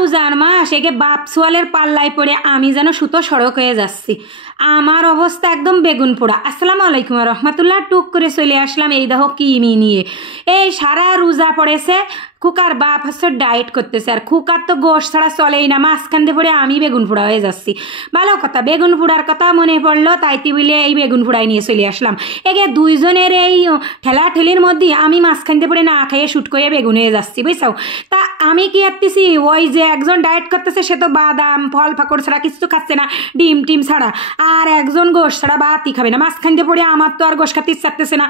রোজার মাস একে বাপ সোয়ালের পাল্লায় পড়ে আমি যেন সুতো সড়ক হয়ে যাচ্ছি। আমার অবস্থা একদম বেগুন পোড়া। আসসালামু আলাইকুম রহমতুল্লাহ। টুক করে চলে আসলাম এই দেখো কিমি নিয়ে। এই সারা রোজা পড়েছে, খুকার বাপ হচ্ছে ডায়েট করতেছে, আর খুকার তো গোশ ছাড়া চলেই না। মাঝখান দিয়ে পড়ে আমি বেগুন পোড়া হয়ে যাচ্ছি। ভালো কথা, বেগুন পোড়ার কথা মনে পড়লো, তাইতে বলে এই বেগুন পোড়াই নিয়ে চলে আসলাম। এগে দুইজনের এই ঠেলাঠেলির মধ্যে আমি মাঝখান দিয়ে পড়ে না খেয়ে শুট করে বেগুন হয়ে যাচ্ছি, বুঝছাও। তা আমি কি করতেছি, ওই যে একজন ডায়েট করতেছে সে তো বাদাম ফল ফাকড় ছাড়া কিছু খাচ্ছে না, ডিম টিম ছাড়া, আর একজন গোশ ছাড়া ভাতই খাবে না। মাঝখান দিয়ে পড়ে আমার তো আর গোশ খাতে ইচ্ছা করতেছে না,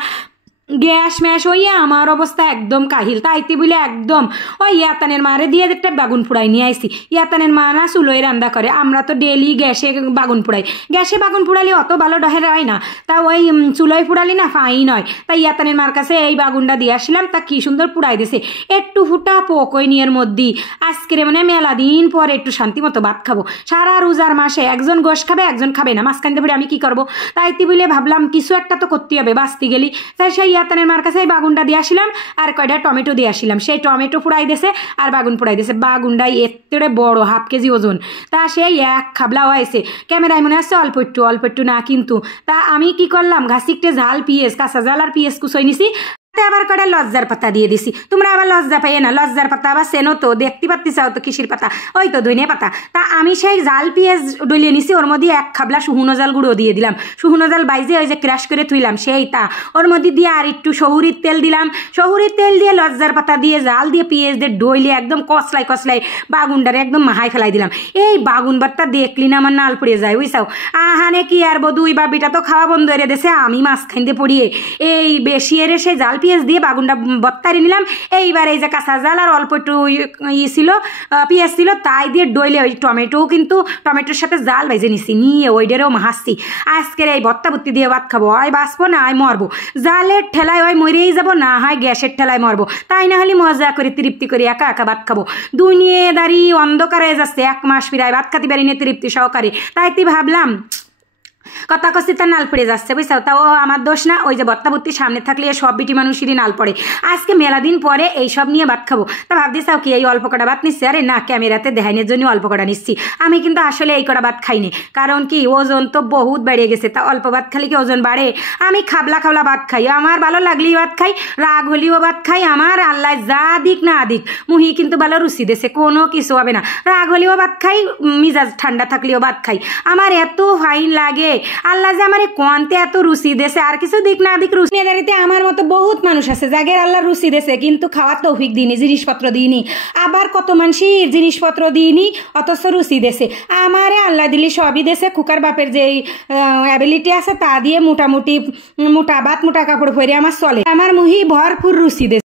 গ্যাস ম্যাশ হইয়া আমার অবস্থা একদম কাহিল। তাইতে বলে একদম ওই ইয়াতানের মারে দিয়ে একটা বাগুন পোড়াই নিয়ে আইসি। ইয়াতানের মা না চুলোয় রান্না করে, আমরা তো ডেলি গ্যাসে বাগুন পোড়াই। গ্যাসে বাগুন পোড়ালে অত ভালো ডহের হয় না, তা ওই চুলোয় পোড়ালি না ফাইন হয়। তাই ইয়াতানের মার কাছে এই বাগুনটা দিয়ে আসলাম, তা কি সুন্দর পোড়াই দিছে, একটু ফুটা পোকই নিয়ের মধ্যে। আজকের মানে মেলা দিন পরে একটু শান্তি মতো ভাত খাবো। সারা রোজার মাসে একজন গোশ খাবে একজন খাবে না, মাঝখান দিয়ে আমি কি করবো? তাইতে বলে ভাবলাম কিছু একটা তো করতে হবে, বাঁচতে গেলি। তাই সেই ইয়াতানের মার কাছে এই বাগুনটা দিয়ে আসলাম, আর কয়টা টমেটো দিয়ে আসলাম। সেই টমেটো পোড়াই দিয়েছে আর বাগুন পোড়াই দিয়েছে। বাগুনটাই এত্তরে বড়, 1/2 কেজি ওজন। তা সেই এক খাবলা হয়েছে। ক্যামেরায় মনে হচ্ছে অল্প একটু না, কিন্তু তা আমি কি করলাম, ঘাসিকটে ঝাল পিঁয়াজ, কাঁচা ঝাল আর পিঁয়াজ কুচই নিছি, আবার কটা লজ্জার পাতা দিয়ে দিছি। তোমরা আবার লজ্জা পাইয়ে না, লজ্জার পাতা আবার চেনো তো, দেখতে পাচ্ছি চাও তো কিসির পাতা, ওই তো ধনিয়া পাতা। তা আমি সেই জাল পেঁয়াজ ডলিয়ে নিছি, ওর মধ্যে এক খাবলা শুকনো জাল গুঁড়ো দিয়ে দিলাম। শুকনো জাল বাইজে ওই যে ক্রাশ করে থুইলাম সেই তা, ওর মধ্যে দিয়ে আর একটু শহুরির তেল দিলাম। শহুরির তেল দিয়ে লজ্জার পাতা দিয়ে জাল দিয়ে পেঁয়াজ দিয়ে ডইলে একদম কসলাই বাগুনটারে একদম মাহাই ফেলাই দিলাম। এই বাগুন ভাতটা দেখলি না আমার নাল পড়ে যায়, বুঝছাও। আহানে কি আর দুই বাবিটা তো খাওয়া বন্ধ করে দিয়েছে, আমি মাঝখান দিয়ে পড়িয়ে এই বেশি এরে সেই জাল পেঁয়াজ দিয়ে বাগুনটা বত্তারি নিলাম। এইবার এই যে কাঁচা জাল আর অল্প একটু ছিল পেঁয়াজ ছিল, তাই দিয়ে ডইলে ওই টমেটোও কিন্তু টমেটোর সাথে জাল ভেজে নিছি, নিয়ে ওইটারেও মাহাচ্ছি। আজকের এই ভত্তা ভর্তি দিয়ে ভাত খাবো, হয় বাঁচবো না হয় মরবো। জালের ঠেলায় হয় মরেই যাবো, না হয় গ্যাসের ঠেলায় মরবো। তাই না হলে মজা করে তৃপ্তি করে একা একা ভাত খাবো। দুনিয়াদারি অন্ধকার হয়ে যাচ্ছে, 1 মাস প্রায় ভাত খাতে পারি না তৃপ্তি সহকারে। তাই ভাবলাম কথা কষি তার নাল পড়ে যাচ্ছে, বুঝছো। তাও আমার দোষ না, ওই যে ভত্তাভর্তি সামনে থাকলে সব বিটি মানুষেরই নাল পড়ে। আজকে মেলা দিন পরে এইসব নিয়ে ভাত খাবো। তা ভাবতে চাও কি এই অল্প কটা ভাত নিচ্ছি? আরে না, ক্যামেরাতে দেখানোর জন্য অল্প কটা নিচ্ছি। আমি কিন্তু আসলে এই কটা ভাত খাইনি, কারণ কি ওজন তো বহুত বেড়ে গেছে। তা অল্প ভাত খালি কি ওজন বাড়ে? আমি খাবলা ভাত খাই, আমার ভালো লাগলেই ভাত খাই, রাগ হলেও ভাত খাই। আমার আল্লাহ যা দিক না দিক মুহি কিন্তু ভালো রুচি দেশে, কোনো কিছু হবে না। রাগ হলেও ভাত খাই, মিজাজ ঠান্ডা থাকলেও ভাত খাই। আমার এত ফাইন লাগে, আল্লাহ যে আমার কোয়ান্তে এত রুচি দেশে, আর কিছু দিক না দিক রুচি নেদারিতে আমার মতো বহুত মানুষ আছে যাদের আল্লাহ রুচি দেশে, কিন্তু খাওয়ার তৌফিক দিইনি, জিনিসপত্র দিইনি। আবার কত মানুষের জিনিসপত্র দিইনি অথচ রুচি দেশে। আমারে আল্লাহ দিলি সবই দেশে। খুকার বাপের যে অ্যাবিলিটি আছে তা দিয়ে মোটামুটি মোটা ভাত মোটা কাপড় পরে আমার চলে। আমার মুহি ভরপুর রুচি দেশে।